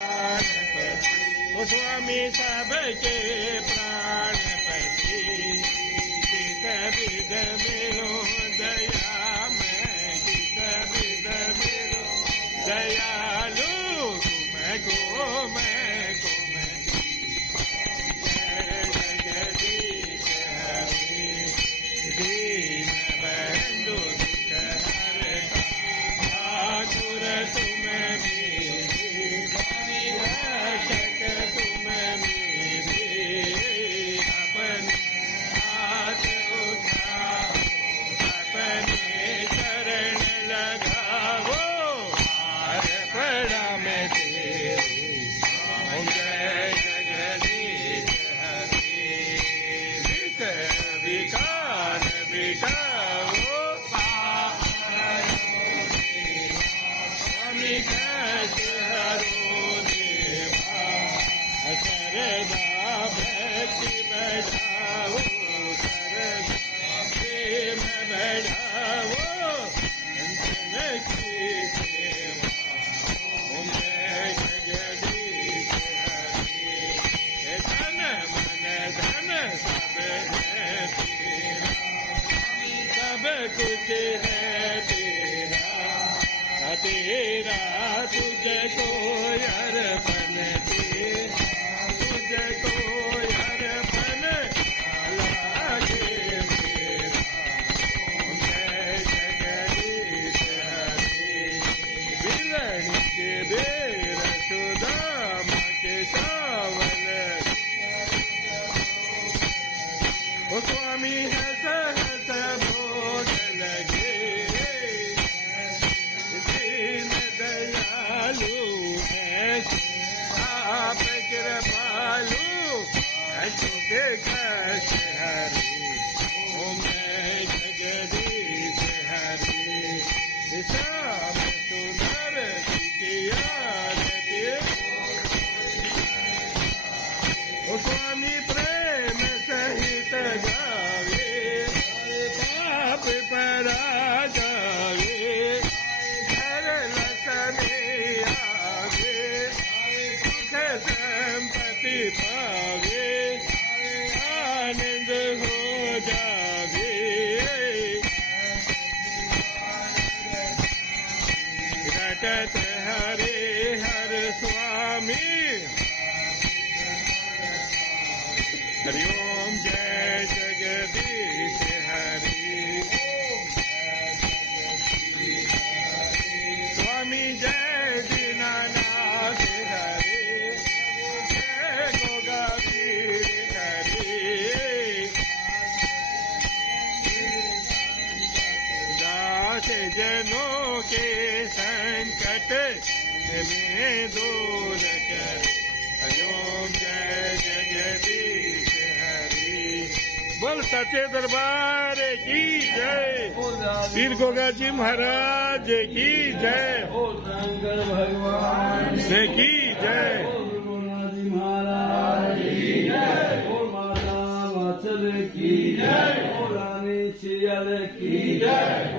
ओ स्वामी सबके प्राणपति किस विध मिलो दया में किस विध मिलो दयालु मैं को जगदीश हरि दीन बंधु दुख हरता ठाकुर तुम रक्षक तुम मेरे अपने हाथ उठाओ अपने चरण लगाओ हार पड़ा मैं तेरे ओम जय जगदीश हरि विकार विकाओ स्वामी कैसे हरो सरदा भक्ति बढ़ाओ सरदा प्रेम बढ़ाओ संतन की सेवा ओम जय जगदीश हरि धन मन धन सब है तेरा सब कुछ है तेरा तेरा तुझको अर्पण तुझको अर्पण लागे मेरा ओम जय जगदीश हरि बिलण के बेर सुदाम के चावल ओ स्वामी हस हस भोग लगे दीन दयालु ऐसे आप कृपालु के कष्ट हरि ओम जय जगदीश हरि श्याम सुंदर सियारते ओ स्वामी प्रेम सहित गावे पाप परा जावे घर लखने आवे संपत्ति पावे आनंद हो जावे रटत हरे हर स्वामी हरि ओम जय जगदीश हरि स्वामी जय दीनानाथ हरे जय गोगावीर हरे दास जनों के संकट में दूर कर हरि ओम जय जगदीश हरि बोल सच्चे दरबार की जय पीर गोगा जी महाराज की जय शंकर भगवान की जय जी महाराज की जय माता वाचल की जय रानी चियल की जय